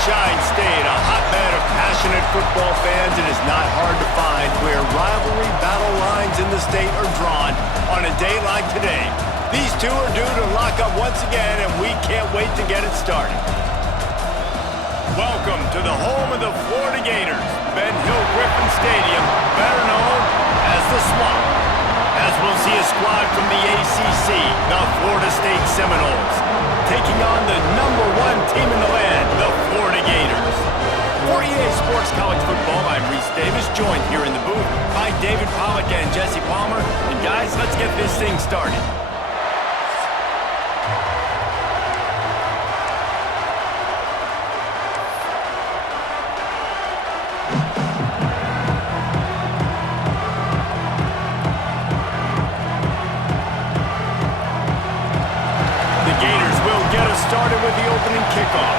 Sunshine State, a hotbed of passionate football fans, it is not hard to find where rivalry battle lines in the state are drawn on a day like today. These two are due to lock up once again, and we can't wait to get it started. Welcome to the home of the Florida Gators, Ben Hill Griffin Stadium, better known as the Swamp. As we'll see a squad from the ACC, the Florida State Seminoles, taking on the #1 team in the land, the Florida Gators. For EA Sports College Football, I'm Reese Davis, joined here in the booth by David Pollack and Jesse Palmer. And guys, let's get this thing started. Started with the opening kickoff.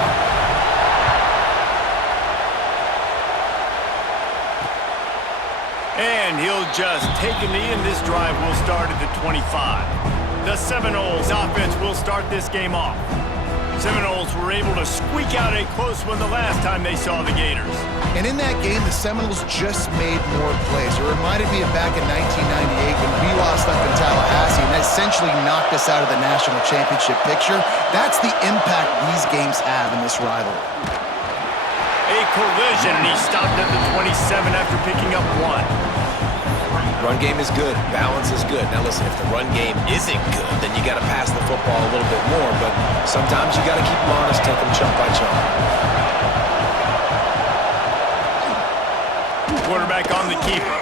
And he'll just take a knee, and this drive will start at the 25. The Seminoles offense will start this game off. Seminoles were able to squeak out a close one the last time they saw the Gators. And in that game, the Seminoles just made more plays. It reminded me of back in 1998 when we lost up in Tallahassee and essentially knocked us out of the national championship picture. That's the impact these games have in this rivalry. A collision, and he stopped at the 27 after picking up one. Run game is good. Balance is good. Now listen, if the run game isn't good, then you got to pass the football a little bit more. But sometimes you got to keep them honest, take them chunk by chunk. Quarterback on the keeper.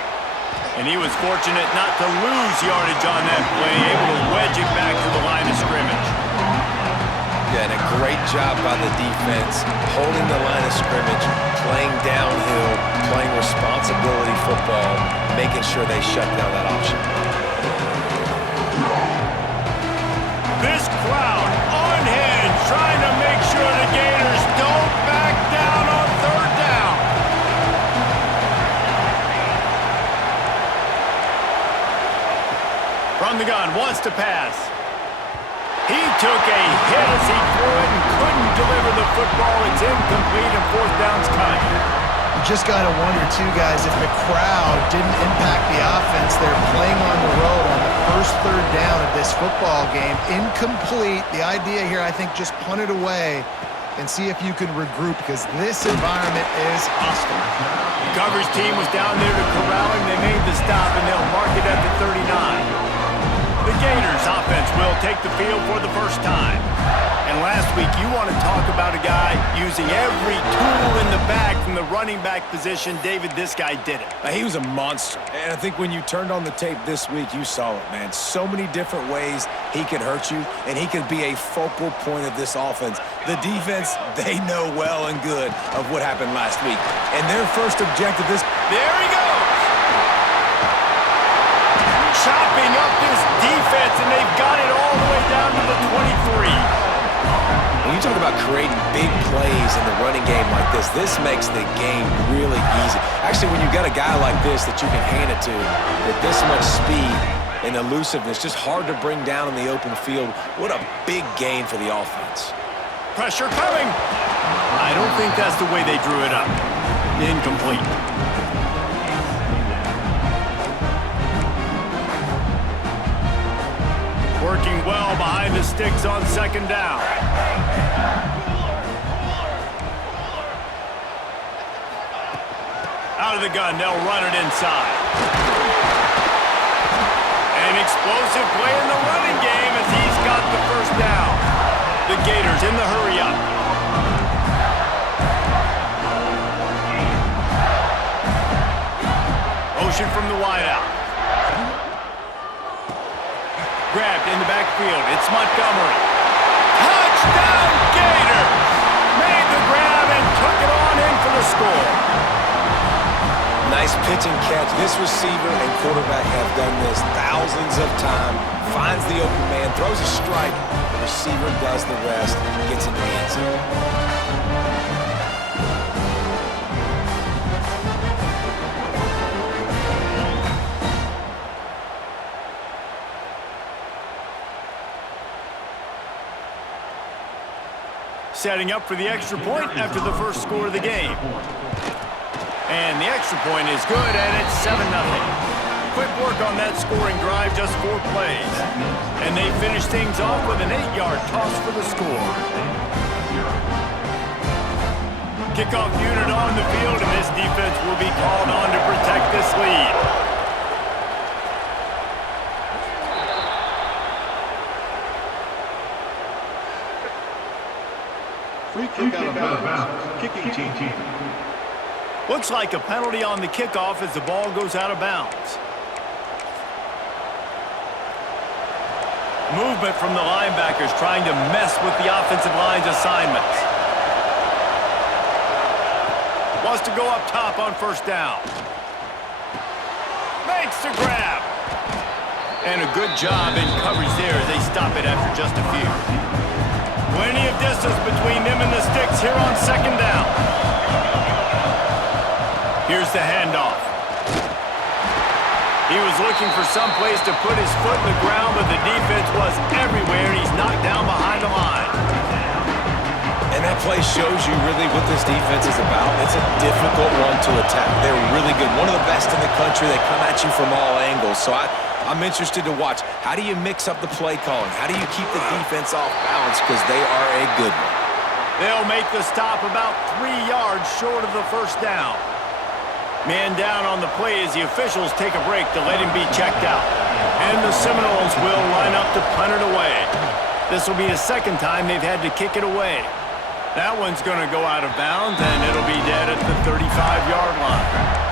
And he was fortunate not to lose yardage on that play, able to wedge it back to the line of scrimmage. Yeah, and a great job by the defense, holding the line of scrimmage, playing downhill, playing responsibility football, making sure they shut down that option. This crowd on hand, trying to make sure the Gators don't back down on third down. From the gun, wants to pass. He took a hit as he threw it and couldn't deliver the football. It's incomplete and fourth down's coming. You just got to wonder, too, guys, if the crowd didn't impact the offense. They're playing on the road on the first third down of this football game. Incomplete. The idea here, I think, just punt it away and see if you can regroup, because this environment is hostile. The coverage team was down there to corral him. They made the stop, and they'll mark it at the 39. The Gators offense will take the field for the first time. And last week, you want to talk about a guy using every tool in the bag from the running back position. David, this guy did it. He was a monster. And I think when you turned on the tape this week, you saw it, man. So many different ways he could hurt you, and he could be a focal point of this offense. The defense, they know well and good of what happened last week. And their first objective is... There he goes! Chopping up this defense, and they've got it all the way down to the 23. When you talk about creating big plays in the running game like this makes the game really easy. Actually, when you got a guy like this that you can hand it to with this much speed and elusiveness, just hard to bring down in the open field, what a big gain for the offense. Pressure coming. I don't think that's the way they drew it up. Incomplete. Working well behind the sticks on second down. Out of the gun, they'll run it inside. An explosive play in the running game as he's got the first down. The Gators in the hurry-up. Motion from the wideout. Grabbed in the backfield. It's Montgomery. Touchdown, Gators! Made the grab and took it on in for the score. Nice pitch and catch. This receiver and quarterback have done this thousands of times. Finds the open man, throws a strike. The receiver does the rest, gets into the end zone. Setting up for the extra point after the first score of the game. And the extra point is good, and it's 7-0. Quick work on that scoring drive, just 4 plays. And they finish things off with an 8-yard toss for the score. Kickoff unit on the field, and this defense will be called on to protect this lead. Free kick out of bounds. Kicking team. Looks like a penalty on the kickoff as the ball goes out of bounds. Movement from the linebackers trying to mess with the offensive line's assignments. Wants to go up top on first down. Makes the grab. And a good job in coverage there as they stop it after just a few. Plenty of distance between them and the sticks here on second down. Here's the handoff. He was looking for some place to put his foot in the ground, but the defense was everywhere, and he's knocked down behind the line. And that play shows you really what this defense is about. It's a difficult one to attack. They're really good. One of the best in the country. They come at you from all angles. So I'm interested to watch. How do you mix up the play calling? How do you keep the defense off balance? Because they are a good one. They'll make the stop about 3 yards short of the first down. Man down on the play as the officials take a break to let him be checked out. And the Seminoles will line up to punt it away. This will be the second time they've had to kick it away. That one's going to go out of bounds, and it'll be dead at the 35-yard line.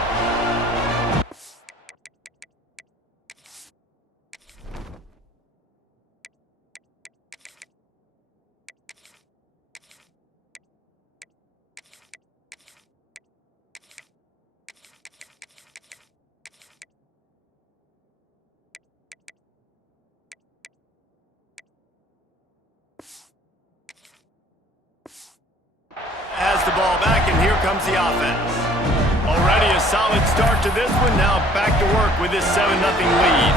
Has the ball back, and here comes the offense. Already a solid start to this one. Now back to work with this 7-0 lead.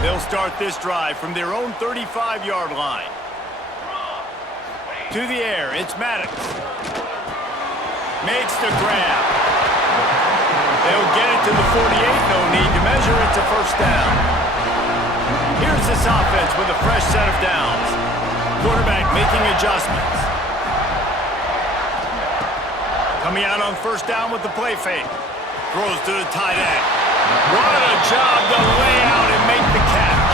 They'll start this drive from their own 35-yard line. To the air, it's Maddox. Makes the grab. They'll get it to the 48. No need to measure. It's a first down. Here's this offense with a fresh set of downs. Quarterback making adjustments. Coming out on first down with the play fake. Throws to the tight end. What a job to lay out and make the catch.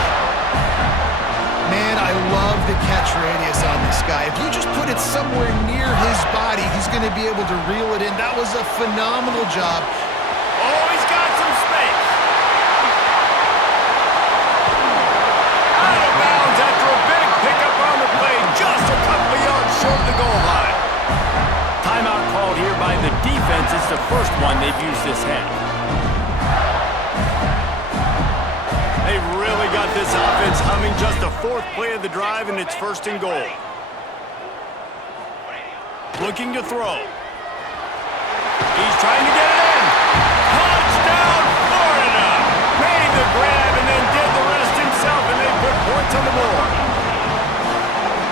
Man, I love the catch radius on this guy. If you just put it somewhere near his body, he's going to be able to reel it in. That was a phenomenal job. Oh, he's got some space. Out of bounds after a big pickup on the play. Just a couple of yards short of the goal line. Timeout called here by the defense. It's the first one they've used this half. They've really got this offense humming. Just the 4th play of the drive, and it's 1st and goal. Looking to throw. He's trying to get it in. Touchdown, Florida! Made the grab and then did the rest himself, and they put points on the board.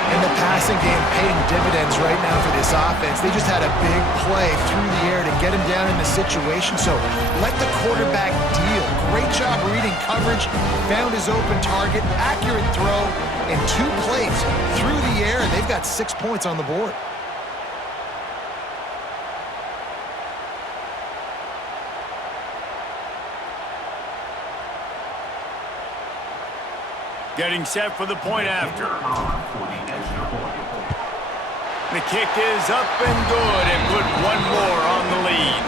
And the passing game paying dividends right now for this offense. They just had a big play through the air to get him down in the situation. So let the quarterback deal. Great job reading coverage. Found his open target. Accurate throw. And 2 plays through the air. And they've got 6 points on the board. Getting set for the point after. The kick is up and good and put one more on the lead.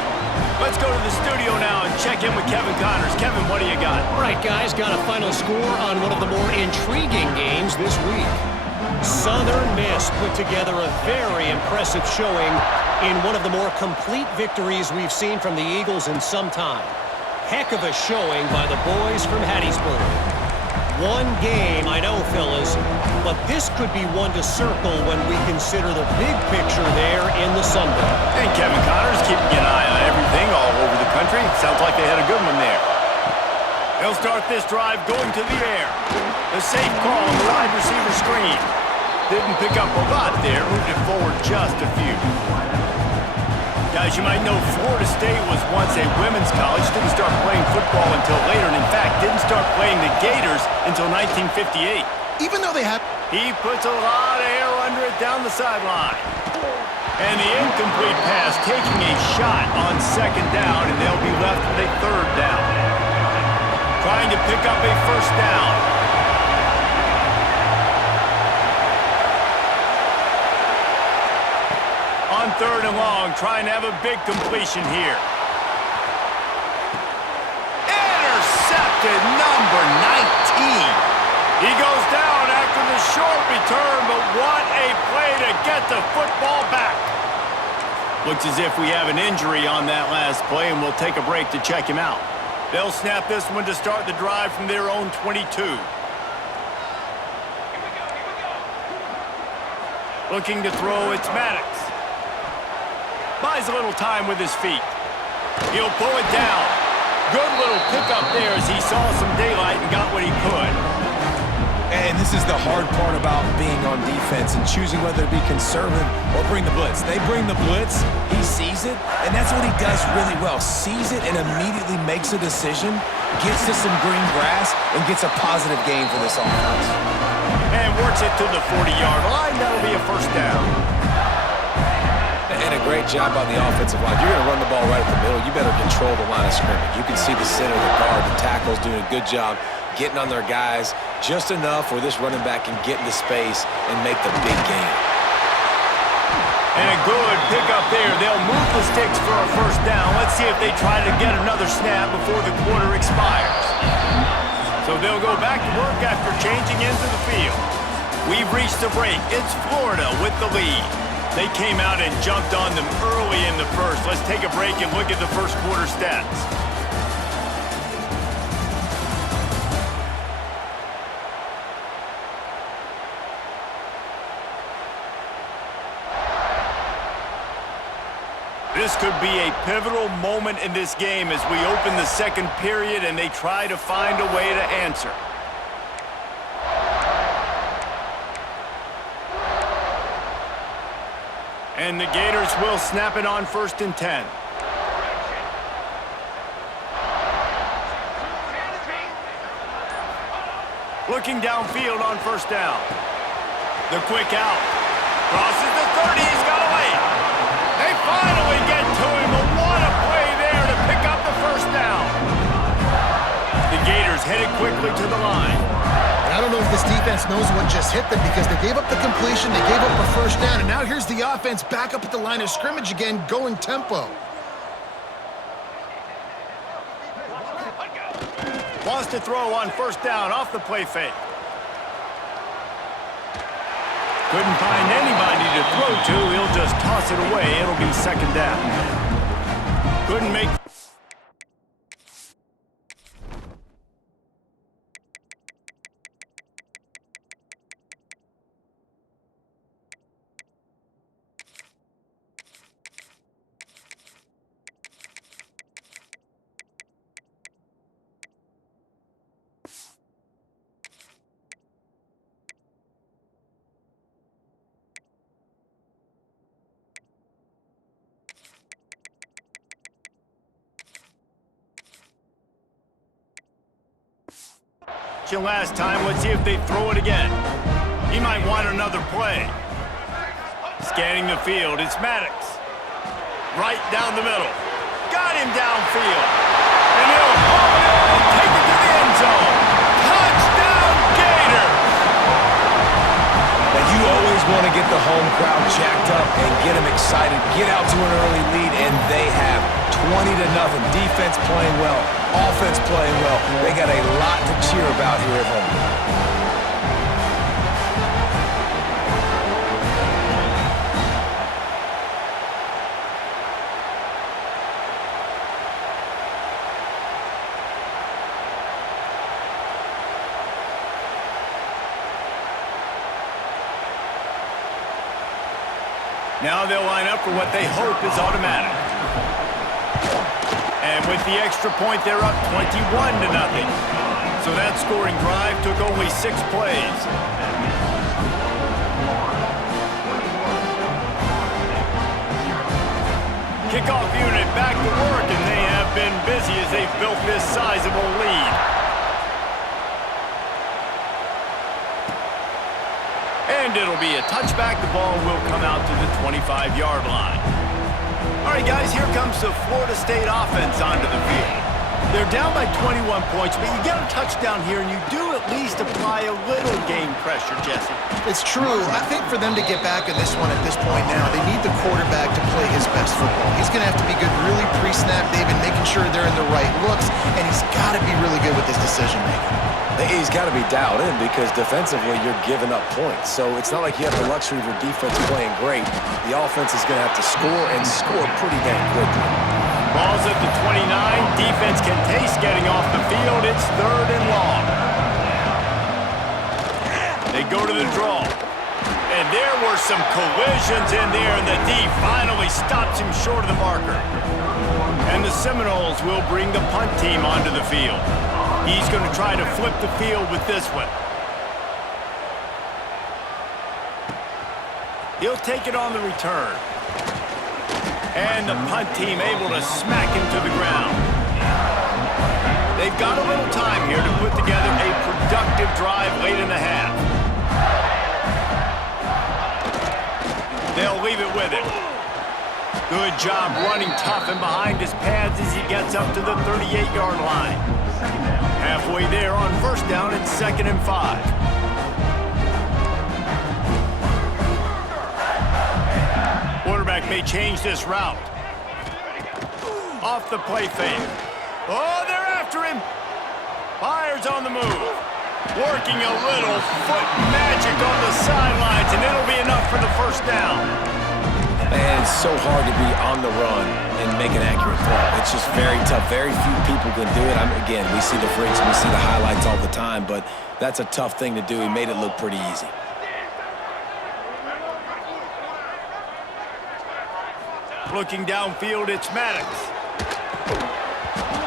Let's go to the studio now and check in with Kevin Connors. Kevin, what do you got? All right, guys, got a final score on one of the more intriguing games this week. Southern Miss put together a very impressive showing in one of the more complete victories we've seen from the Eagles in some time. Heck of a showing by the boys from Hattiesburg. One game, I know, fellas, but this could be one to circle when we consider the big picture there in the Sun Belt. And Kevin Connors keeping an eye on everything all over the country. Sounds like they had a good one there. They'll start this drive going to the air. The safe call on the wide receiver screen. Didn't pick up a lot there, moved it forward just a few. Guys, you might know Florida State was once a women's college, didn't start playing football until later, and in fact, didn't start playing the Gators until 1958. Even though they have... He puts a lot of air under it down the sideline. And the incomplete pass taking a shot on second down, and they'll be left with a third down. Trying to pick up a first down. On third and long, trying to have a big completion here. Intercepted, number 19. He goes down after the short return, but what a play to get the football back. Looks as if we have an injury on that last play, and we'll take a break to check him out. They'll snap this one to start the drive from their own 22. Looking to throw, it's Maddox. Buys a little time with his feet. He'll pull it down. Good little pickup there as he saw some daylight and got what he could. And this is the hard part about being on defense and choosing whether to be conservative or bring the blitz. They bring the blitz, he sees it, and that's what he does really well. Sees it and immediately makes a decision, gets to some green grass, and gets a positive gain for this offense. And works it to the 40-yard line. That'll be a first down. And a great job on the offensive line. You're going to run the ball right at the middle. You better control the line of scrimmage. You can see the center, the guard, the tackles doing a good job getting on their guys just enough where this running back can get into space and make the big gain. And a good pickup there. They'll move the sticks for a first down. Let's see if they try to get another snap before the quarter expires. So they'll go back to work after changing into the field. We've reached the break. It's Florida with the lead. They came out and jumped on them early in the first. Let's take a break and look at the first quarter stats. This could be a pivotal moment in this game as we open the second period and they try to find a way to answer. And the Gators will snap it on 1st and 10. Looking downfield on first down. The quick out. Crosses the 30. He's got away. They finally get to him. But what a play there to pick up the first down. The Gators headed quickly to the line. And I don't know if this defense knows what just hit them because they gave up the completion, they gave up a first down, and now here's the offense back up at the line of scrimmage again, going tempo. Wants to throw on first down off the play fake. Couldn't find anybody to throw to. He'll just toss it away. It'll be second down. Couldn't make... Last time, let's see if they throw it again. He might want another play. Scanning the field, it's Maddox. Right down the middle. Got him downfield. And he'll haul it in and take it to the end zone. Touchdown, Gators! And you always want to get the home crowd jacked up and get them excited. Get out to an early lead, and they have 20-0. Defense playing well. Offense playing well. They got a lot to cheer about here at home. Now they'll line up for what they hope is automatic. And with the extra point, they're up 21-0. So that scoring drive took only 6 plays. Kickoff unit back to work, and they have been busy as they've built this sizable lead. And it'll be a touchback. The ball will come out to the 25-yard line. All right, guys, here comes the Florida State offense onto the field. They're down by 21 points, but you get a touchdown here, and you do at least apply a little game pressure, Jesse. It's true. I think for them to get back in this one at this point now, they need the quarterback to play his best football. He's going to have to be good really pre-snap, David, making sure they're in the right looks, and he's got to be really good with his decision-making. He's got to be dialed in because defensively you're giving up points. So it's not like you have the luxury of your defense playing great. The offense is going to have to score and score pretty dang quickly. Ball's at the 29. Defense can taste getting off the field. It's 3rd and long. They go to the draw. And there were some collisions in there, and the D finally stops him short of the marker. And the Seminoles will bring the punt team onto the field. He's going to try to flip the field with this one. He'll take it on the return. And the punt team able to smack him to the ground. They've got a little time here to put together a productive drive late in the half. They'll leave it with him. Good job running tough and behind his pads as he gets up to the 38-yard line. Halfway there on 1st down, it's 2nd and 5. Quarterback may change this route. Off the play fake. Oh, they're after him. Fires on the move. Working a little foot magic on the sidelines, and it'll be enough for the 1st down. Man, it's so hard to be on the run and make an accurate throw. It's just very tough. Very few people can do it. Again, we see the freaks and we see the highlights all the time, but that's a tough thing to do. He made it look pretty easy. Looking downfield, it's Maddox.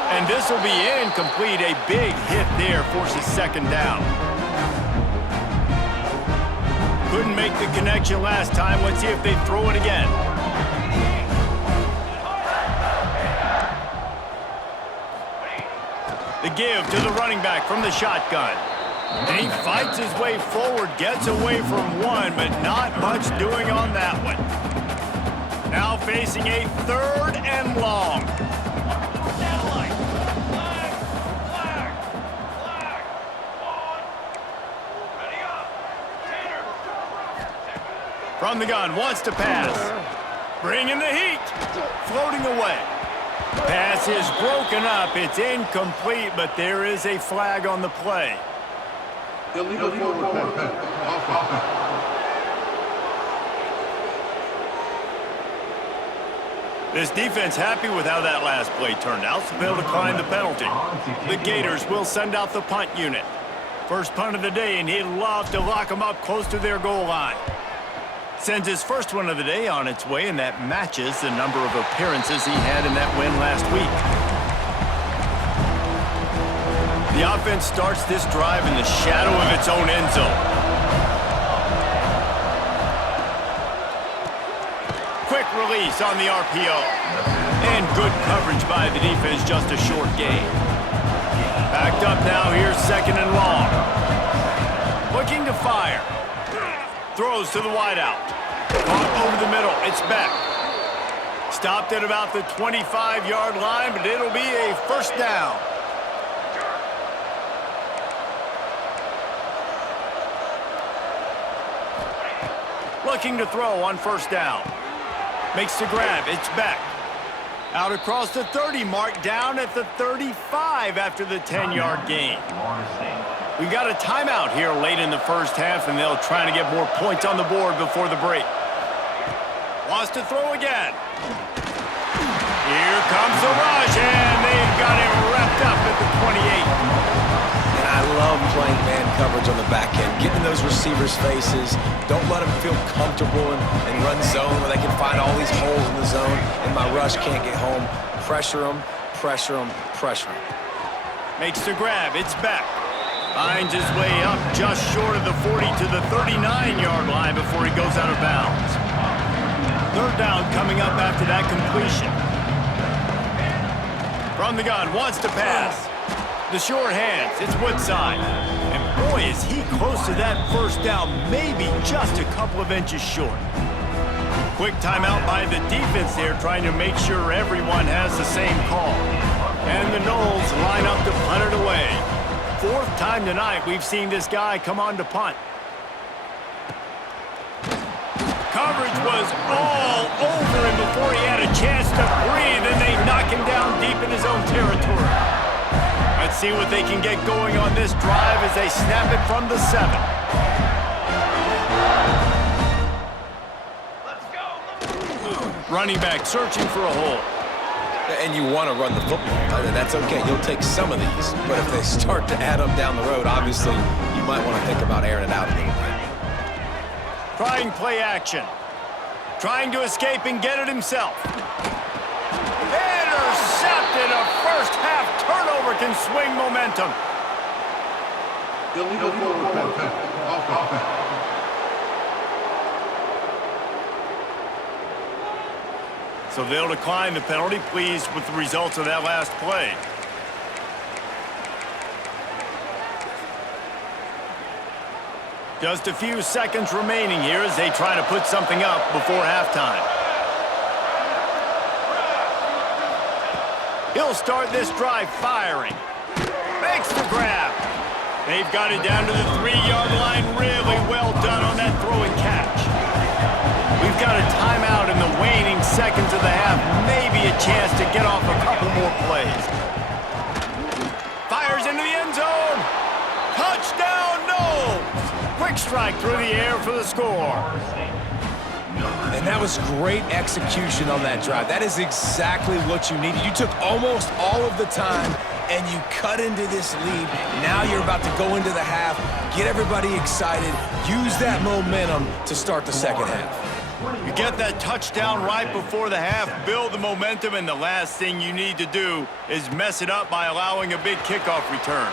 And this will be incomplete. A big hit there forces 2nd down. Couldn't make the connection last time. Let's see if they throw it again. The give to the running back from the shotgun. And he fights his way forward, gets away from one, but not much doing on that one. Now facing a 3rd and long. From the gun, wants to pass. Bringing the heat. Floating away. Pass is broken up. It's incomplete, but there is a flag on the play. Illegal forward pass. This defense happy with how that last play turned out, so they'll decline the penalty. The Gators will send out the punt unit. First punt of the day, and he'd love to lock them up close to their goal line. Sends his first one of the day on its way, and that matches the number of appearances he had in that win last week. The offense starts this drive in the shadow of its own end zone. Quick release on the RPO. And good coverage by the defense, just a short gain. Backed up now, here's 2nd and long. Looking to fire. Throws to the wideout. Caught over the middle. It's Beck. Stopped at about the 25-yard line, but it'll be a 1st down. Looking to throw on 1st down. Makes the grab. It's Beck. Out across the 30 mark, down at the 35 after the 10-yard gain. We've got a timeout here late in the 1st half, and they'll try to get more points on the board before the break. Wants to throw again. Here comes the rush, and they've got him wrapped up at the 28. And I love playing man coverage on the back end, getting those receivers' faces. Don't let them feel comfortable and run zone where they can find all these holes in the zone, and my rush can't get home. Pressure them, pressure them, pressure them. Makes the grab. It's back. Finds his way up just short of the 40 to the 39-yard line before he goes out of bounds. Third down coming up after that completion. From the gun, wants to pass. The short hands, it's Woodside. And boy, is he close to that first down, maybe just a couple of inches short. Quick timeout by the defense there, trying to make sure everyone has the same call. And the Noles line up to punt it away. Fourth time tonight we've seen this guy come on to punt. Coverage was all over him before he had a chance to breathe, and they knock him down deep in his own territory. Let's see what they can get going on this drive as they snap it from the 7. Running back searching for a hole. And you want to run the football. That's okay. You'll take some of these. But if they start to add up down the road, obviously, you might want to think about airing it out a little bit. Trying play action. Trying to escape and get it himself. Intercepted. A first half turnover can swing momentum. Illegal forward pass. So they'll decline the penalty, pleased with the results of that last play. Just a few seconds remaining here as they try to put something up before halftime. He'll start this drive firing. Makes the grab. They've got it down to the 3-yard line. Really well done on that throw and catch. We've got a timeout in the waning seconds of the half. Maybe a chance to get off a couple more plays. Fires into the end zone. Touchdown, Noles. Quick strike through the air for the score. And that was great execution on that drive. That is exactly what you needed. You took almost all of the time, and you cut into this lead. Now you're about to go into the half, get everybody excited, use that momentum to start the second half. You get that touchdown right before the half, build the momentum, and the last thing you need to do is mess it up by allowing a big kickoff return.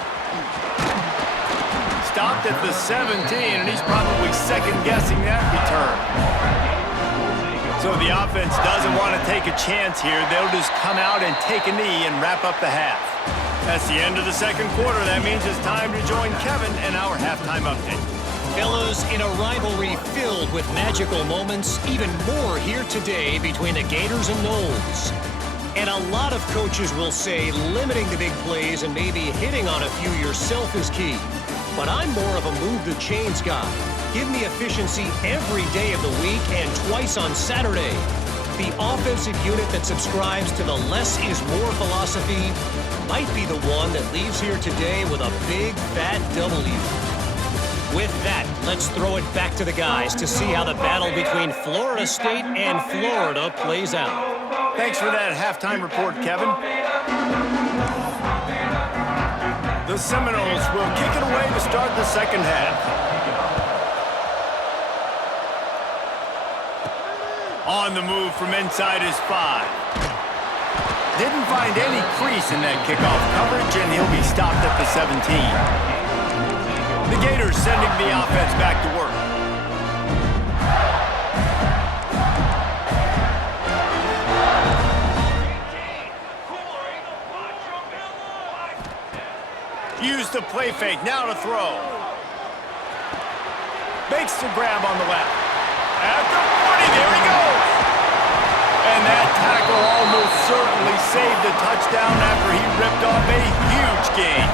Stopped at the 17, and he's probably second-guessing that return. So the offense doesn't want to take a chance here. They'll just come out and take a knee and wrap up the half. That's the end of the second quarter. That means it's time to join Kevin in our halftime update. Fellas, in a rivalry filled with magical moments, even more here today between the Gators and Noles. And a lot of coaches will say limiting the big plays and maybe hitting on a few yourself is key. But I'm more of a move the chains guy. Give me efficiency every day of the week and twice on Saturday. The offensive unit that subscribes to the less is more philosophy might be the one that leaves here today with a big fat W. With that, let's throw it back to the guys to see how the battle between Florida State and Florida plays out. Thanks for that halftime report, Kevin. The Seminoles will kick it away to start the second half. On the move from inside his 5. Didn't find any crease in that kickoff coverage, and he'll be stopped at the 17. The Gators sending the offense back to work. Use the play fake, now to throw. Makes the grab on the left. At the 40, there he goes! And that tackle almost certainly saved a touchdown after he ripped off a huge gain.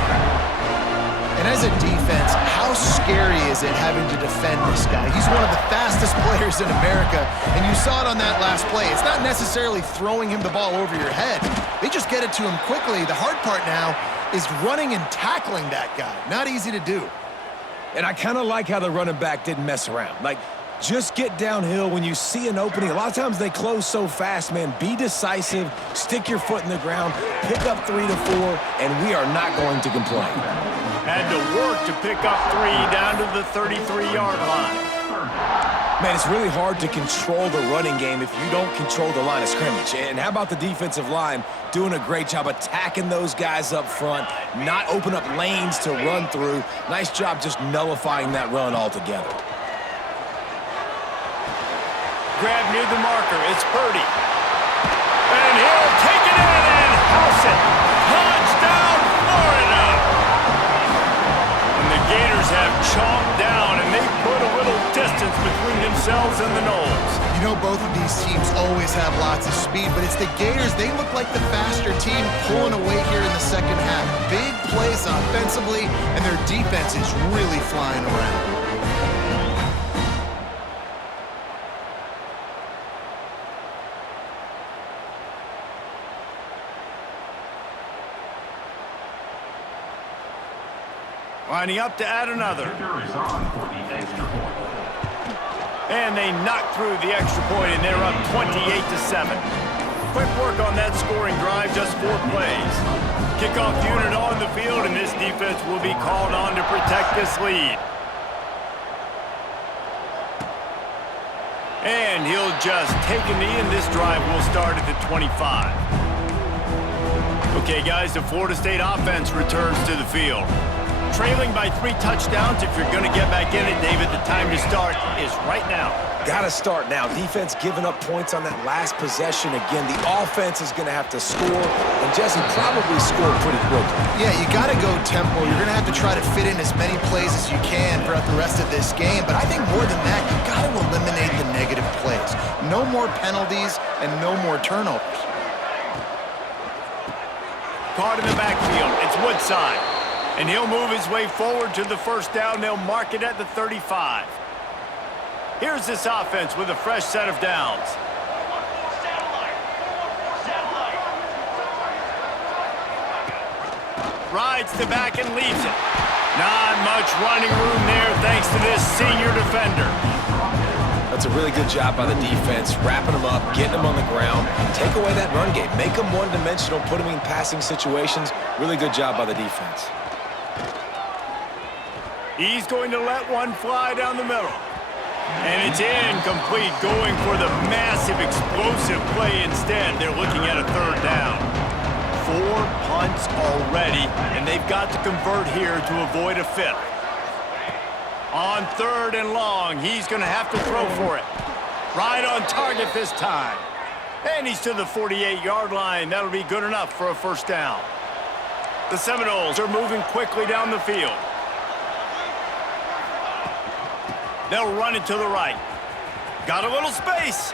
And as a defense, how scary is it having to defend this guy? He's one of the fastest players in America, and you saw it on that last play. It's not necessarily throwing him the ball over your head. They just get it to him quickly. The hard part now is running and tackling that guy. Not easy to do. And I kind of like how the running back didn't mess around. Like, just get downhill when you see an opening. A lot of times they close so fast, man. Be decisive, stick your foot in the ground, pick up 3 to 4, and we are not going to complain. Had to work to pick up 3 down to the 33-yard line. Man, it's really hard to control the running game if you don't control the line of scrimmage. And how about the defensive line doing a great job attacking those guys up front, not open up lanes to run through. Nice job just nullifying that run altogether. grab near the marker. It's Purdy. And he'll take it in and house it. Touchdown, Florida! And the Gators have chomped down, and they've put a little distance between themselves and the Noles. You know, both of these teams always have lots of speed, but it's the Gators. They look like the faster team pulling away here in the second half. Big plays offensively, and their defense is really flying around. Lining up to add another. And they knock through the extra point, and they're up 28-7. Quick work on that scoring drive, just 4 plays. Kickoff unit on the field, and this defense will be called on to protect this lead. And he'll just take a knee, and this drive will start at the 25. Okay, guys, the Florida State offense returns to the field. Trailing by 3 touchdowns. If you're going to get back in it, David, the time to start is right now. Got to start now. Defense giving up points on that last possession. Again, the offense is going to have to score, and Jesse probably scored pretty quickly. Yeah, you got to go tempo. You're going to have to try to fit in as many plays as you can throughout the rest of this game, but I think more than that, you got to eliminate the negative plays. No more penalties and no more turnovers. Caught in the backfield. It's Woodside. And he'll move his way forward to the first down. They'll mark it at the 35. Here's this offense with a fresh set of downs. Rides the back and leaves it. Not much running room there thanks to this senior defender. That's a really good job by the defense, wrapping them up, getting them on the ground. Take away that run game. Make them one-dimensional, put them in passing situations. Really good job by the defense. He's going to let one fly down the middle. And it's incomplete, going for the massive explosive play instead. They're looking at a 3rd down. 4 punts already, and they've got to convert here to avoid a 5th. On 3rd and long, he's going to have to throw for it. Right on target this time. And he's to the 48-yard line. That'll be good enough for a 1st down. The Seminoles are moving quickly down the field. They'll run it to the right. Got a little space.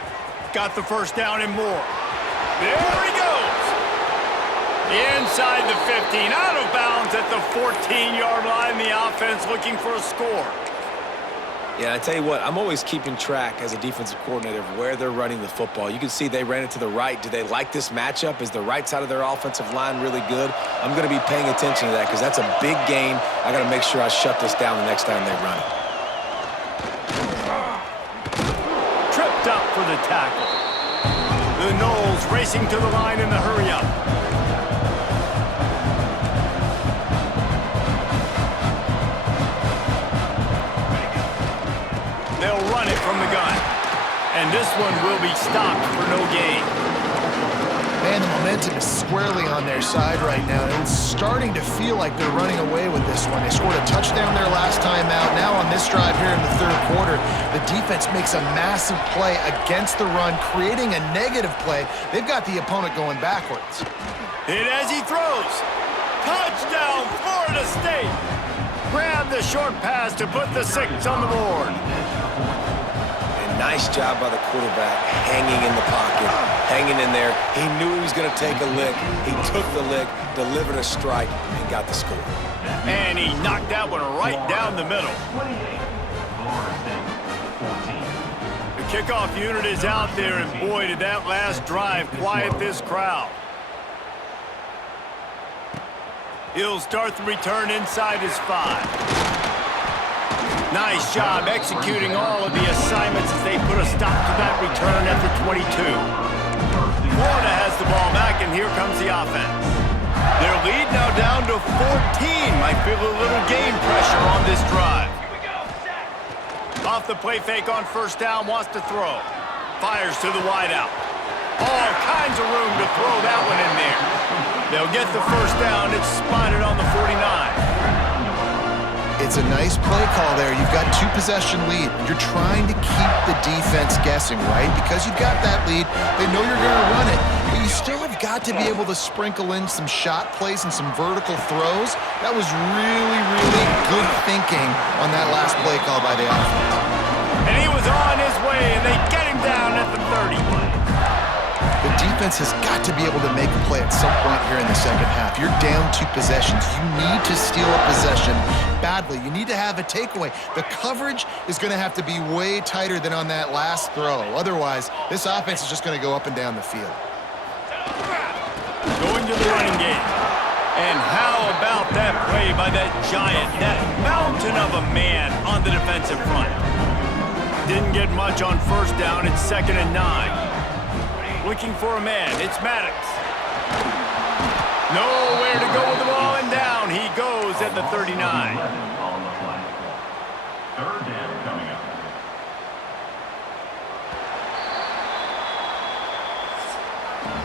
Got the 1st down and more. There he goes. Inside the 15, out of bounds at the 14-yard line. The offense looking for a score. Yeah, I tell you what, I'm always keeping track as a defensive coordinator of where they're running the football. You can see they ran it to the right. Do they like this matchup? Is the right side of their offensive line really good? I'm going to be paying attention to that because that's a big gain. I got to make sure I shut this down the next time they run it. Tripped up for the tackle. The Noles racing to the line in the hurry-up. They'll run it from the gun. And this one will be stopped for no gain. Man, the momentum is squarely on their side right now. It's starting to feel like they're running away with this one. They scored a touchdown their last time out. Now on this drive here in the 3rd quarter, the defense makes a massive play against the run, creating a negative play. They've got the opponent going backwards. Hit as he throws. Touchdown, Florida State. Grab the short pass to put the 6 on the board. And nice job by the quarterback, hanging in the pocket, hanging in there. He knew he was going to take a lick. He took the lick, delivered a strike, and got the score. And he knocked that one right down the middle. The kickoff unit is out there, and boy, did that last drive quiet this crowd. He'll start the return inside his 5. Nice job executing all of the assignments as they put a stop to that return at the 22. Florida has the ball back, and here comes the offense. Their lead now down to 14. Might feel a little game pressure on this drive. Off the play fake on 1st down, wants to throw. Fires to the wideout. All kinds of room to throw that one in there. They'll get the 1st down. It's spotted on the 49. It's a nice play call there. You've got 2-possession lead. You're trying to keep the defense guessing, right? Because you've got that lead, they know you're going to run it. But you still have got to be able to sprinkle in some shot plays and some vertical throws. That was really, really good thinking on that last play call by the offense. And he was on his way, and they get him down at the 30. The defense has got to be able to make a play at some point here in the second half. You're down 2 possessions. You need to steal a possession badly. You need to have a takeaway. The coverage is going to have to be way tighter than on that last throw. Otherwise, this offense is just going to go up and down the field. Going to the running game. And how about that play by that giant, that mountain of a man on the defensive front? Didn't get much on first down. It's 2nd and 9. Looking for a man. It's Maddox. Nowhere to go with the ball, and down he goes at the 39. On the play. 3rd down coming up.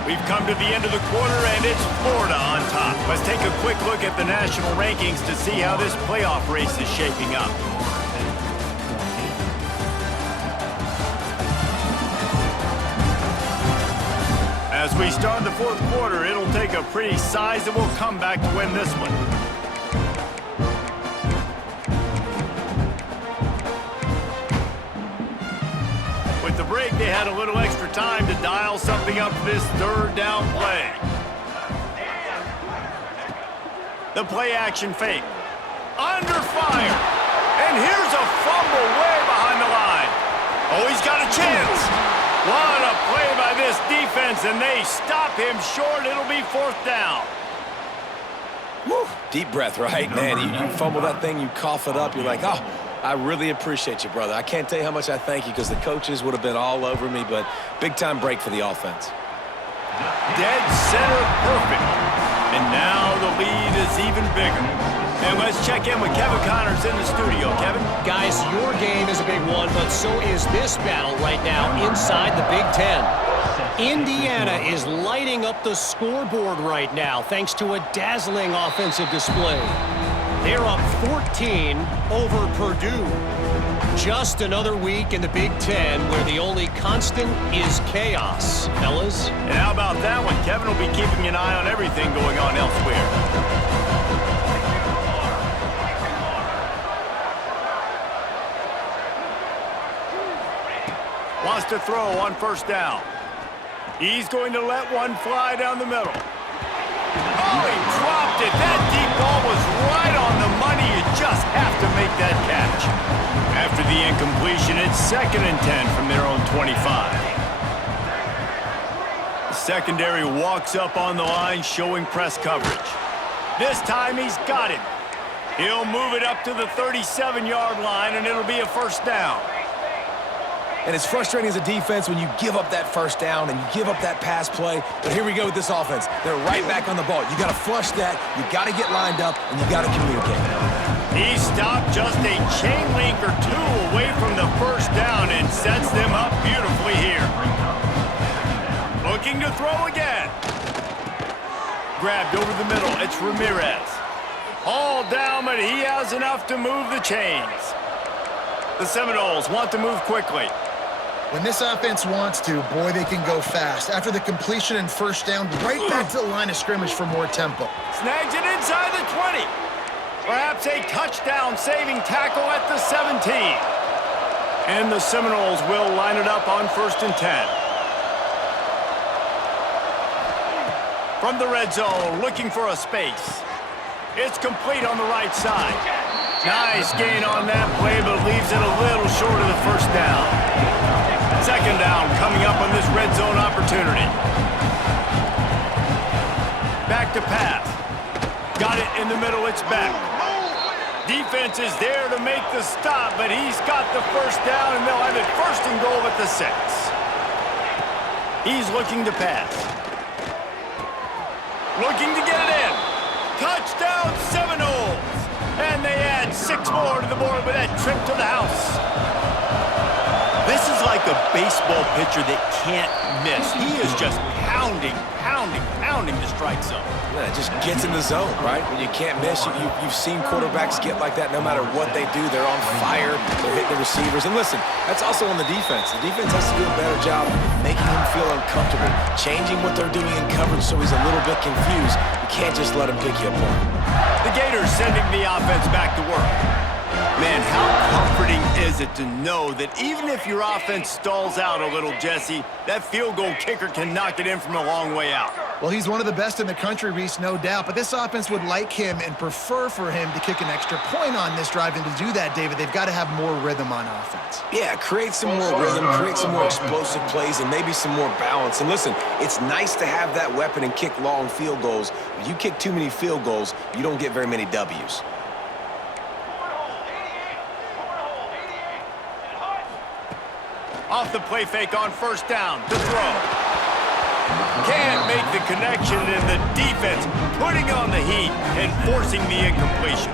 We've come to the end of the quarter, and it's Florida on top. Let's take a quick look at the national rankings to see how this playoff race is shaping up. As we start the 4th quarter, it'll take a pretty sizable comeback to win this one. With the break, they had a little extra time to dial something up for this 3rd down play. The play action fake. Under fire. And here's a fumble way behind the line. Oh, he's got a chance. What a play by this defense, and they stop him short. It'll be 4th down. Woo. Deep breath, right? Man, you fumble that thing, you cough it up, you're like, oh, I really appreciate you, brother. I can't tell you how much I thank you because the coaches would have been all over me, but big-time break for the offense. Dead center perfect. And now the lead is even bigger. And let's check in with Kevin Connors in the studio. Kevin? Guys, your game is a big one, but so is this battle right now inside the Big Ten. Indiana is lighting up the scoreboard right now thanks to a dazzling offensive display. They're up 14 over Purdue. Just another week in the Big Ten where the only constant is chaos, fellas. And how about that one? Kevin will be keeping an eye on everything going on elsewhere. Wants to throw on 1st down. He's going to let one fly down the middle. Oh, he dropped it. That deep ball was right on the money. You just have to make that catch. After the incompletion, it's 2nd and 10 from their own 25. The secondary walks up on the line, showing press coverage. This time he's got it. He'll move it up to the 37-yard line, and it'll be a 1st down. And it's frustrating as a defense when you give up that 1st down and you give up that pass play. But here we go with this offense. They're right back on the ball. You got to flush that. You got to get lined up, and you got to communicate. He stopped just a chain link or 2 away from the 1st down and sets them up beautifully here. Looking to throw again. Grabbed over the middle. It's Ramirez. All down, but he has enough to move the chains. The Seminoles want to move quickly. When this offense wants to, boy, they can go fast. After the completion and 1st down, right back to the line of scrimmage for more tempo. Snags it inside the 20. Perhaps a touchdown-saving tackle at the 17. And the Seminoles will line it up on 1st and 10. From the red zone, looking for a space. It's complete on the right side. Nice gain on that play, but leaves it a little short of the 1st down. 2nd down coming up on this red zone opportunity. Back to pass. Got it in the middle, it's back. Defense is there to make the stop, but he's got the 1st down, and they'll have it 1st and goal at the 6. He's looking to pass. Looking to get it in. Touchdown Seminoles! And they add 6 more to the board with that trip to the house. This is like a baseball pitcher that can't miss. He is just pounding the strike zone. Yeah, it just gets in the zone, right? When you can't miss, you've seen quarterbacks get like that no matter what they do. They're on fire. They're hitting the receivers. And listen, that's also on the defense. The defense has to do a better job making him feel uncomfortable, changing what they're doing in coverage so he's a little bit confused. You can't just let him pick you apart. The Gators sending the offense back to work. Man, how comforting is it to know that even if your offense stalls out a little, Jesse, that field goal kicker can knock it in from a long way out. Well, he's one of the best in the country, Reese, no doubt. But this offense would like him and prefer for him to kick an extra point on this drive. And to do that, David, they've got to have more rhythm on offense. Yeah, create some more rhythm, create some more explosive plays, and maybe some more balance. And listen, it's nice to have that weapon and kick long field goals. If you kick too many field goals, you don't get very many W's. Off the play fake on first down, to throw. Can't make the connection, and the defense putting on the heat and forcing the incompletion.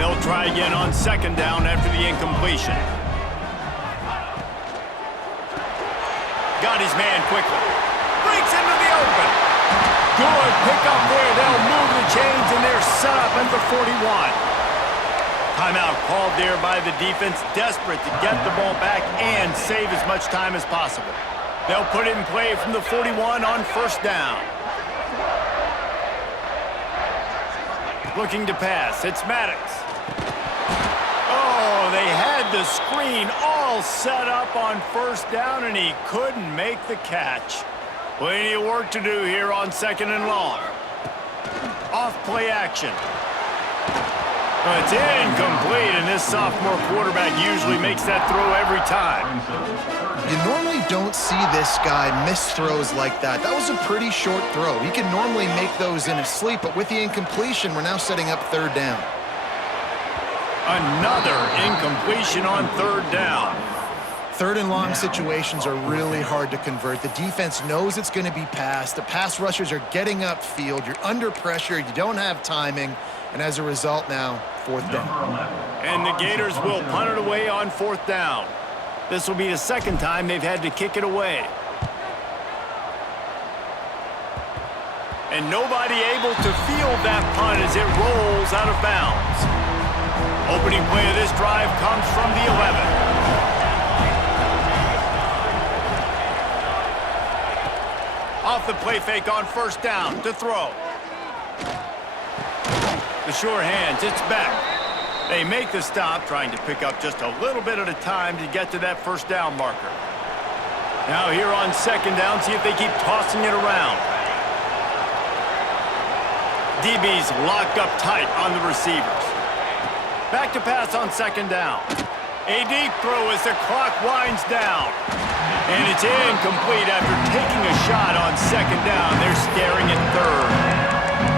They'll try again on second down after the incompletion. Got his man quickly. Breaks into the open. Good pickup there. They'll move the chains, and they're set up at the 41. Timeout called there by the defense, desperate to get the ball back and save as much time as possible. They'll put it in play from the 41 on first down. Looking to pass, it's Maddox. Oh, they had the screen all set up on first down, and he couldn't make the catch. Plenty of work to do here on second and long. Off play action. It's incomplete, and this sophomore quarterback usually makes that throw every time. You normally don't see this guy miss throws like that. That was a pretty short throw. He can normally make those in his sleep, but with the incompletion, we're now setting up third down. Another incompletion on third down. Third and long situations are really hard to convert. The defense knows it's going to be passed. The pass rushers are getting upfield. You're under pressure. You don't have timing. And as a result now, fourth down. And the Gators will punt it away on fourth down. This will be the second time they've had to kick it away. And nobody able to field that punt as it rolls out of bounds. Opening play of this drive comes from the 11. Off the play fake on first down to throw. The sure hands, it's back. They make the stop, trying to pick up just a little bit at a time to get to that first down marker. Now here on second down, see if they keep tossing it around. DB's locked up tight on the receivers. Back to pass on second down. A deep throw as the clock winds down. And it's incomplete after taking a shot on second down. They're staring at third.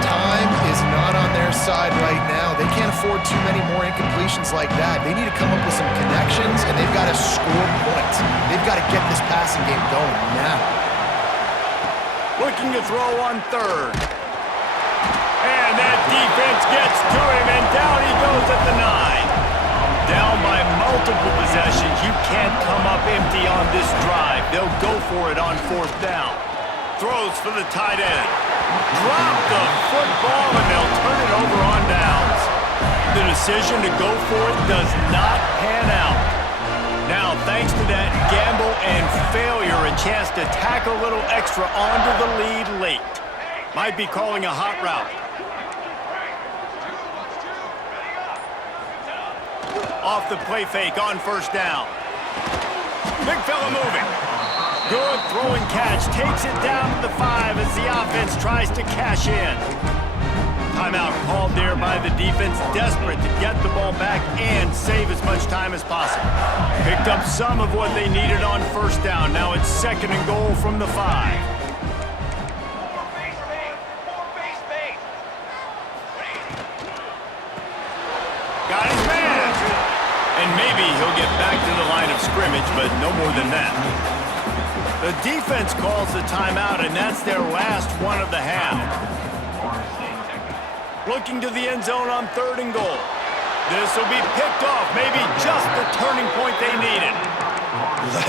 Time is not on their side right now. They can't afford too many more incompletions like that. They need to come up with some connections, and they've got to score points. They've got to get this passing game going now. Looking to throw on third. And that defense gets to him, and down he goes at the 9. Down by multiple possessions. You can't come up empty on this drive. They'll go for it on fourth down. Throws for the tight end. Drop the football, and they'll turn it over on downs. The decision to go for it does not pan out. Now, thanks to that gamble and failure, a chance to tack a little extra onto the lead late. Might be calling a hot route. Off the play fake on first down. Big fella moving. Good throwing catch. Takes it down to the 5 as the offense tries to cash in. Timeout called there by the defense, desperate to get the ball back and save as much time as possible. Picked up some of what they needed on first down. Now it's second and goal from the 5. Got his man. And maybe he'll get back to the line of scrimmage, but no more than that. The defense calls the timeout, and that's their last one of the half. Looking to the end zone on third and goal. This will be picked off, maybe just the turning point they needed.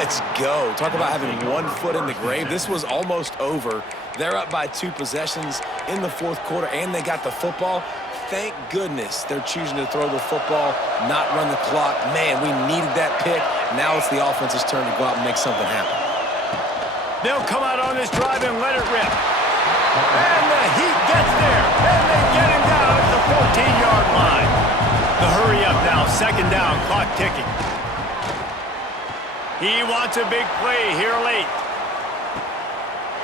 Let's go. Talk about having one foot in the grave. This was almost over. They're up by 2 possessions in the fourth quarter, and they got the football. Thank goodness they're choosing to throw the football, not run the clock. Man, we needed that pick. Now it's the offense's turn to go out and make something happen. They'll come out on this drive and let it rip. And the Heat gets there, and they get him down at the 14-yard line. The hurry up now, second down, clock ticking. He wants a big play here late.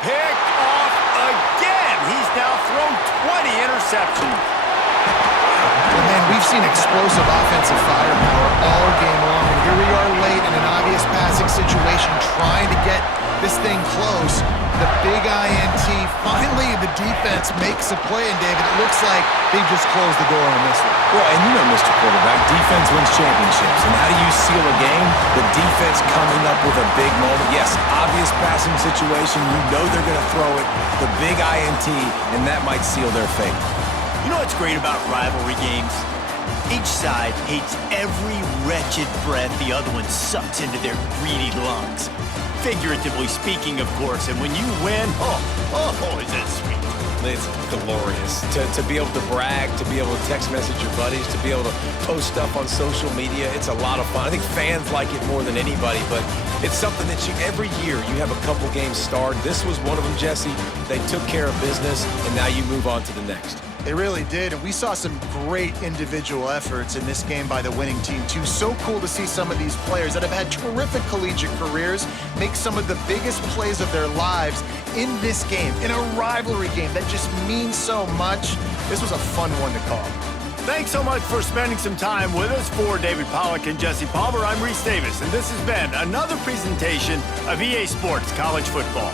Picked off again. He's now thrown 20 interceptions. Well, man, we've seen explosive offensive firepower all game long, and here we are late in an obvious passing situation trying to get this thing close. The big INT, finally the defense makes a play, and David, it looks like they just closed the door on this one. Well, and you know, Mr. Quarterback, defense wins championships. And how do you seal a game? The defense coming up with a big moment. Yes, obvious passing situation. You know they're going to throw it. The big INT, and that might seal their fate. You know what's great about rivalry games? Each side hates every wretched breath the other one sucks into their greedy lungs. Figuratively speaking, of course, and when you win, oh, is that sweet. It's glorious to be able to brag, to be able to text message your buddies, to be able to post stuff on social media. It's a lot of fun. I think fans like it more than anybody, but it's something that every year you have a couple games starred. This was one of them, Jesse. They took care of business, and now you move on to the next. They really did, and we saw some great individual efforts in this game by the winning team, too. So cool to see some of these players that have had terrific collegiate careers make some of the biggest plays of their lives in this game, in a rivalry game that just means so much. This was a fun one to call. Thanks so much for spending some time with us. For David Pollack and Jesse Palmer, I'm Reese Davis, and this has been another presentation of EA Sports College Football.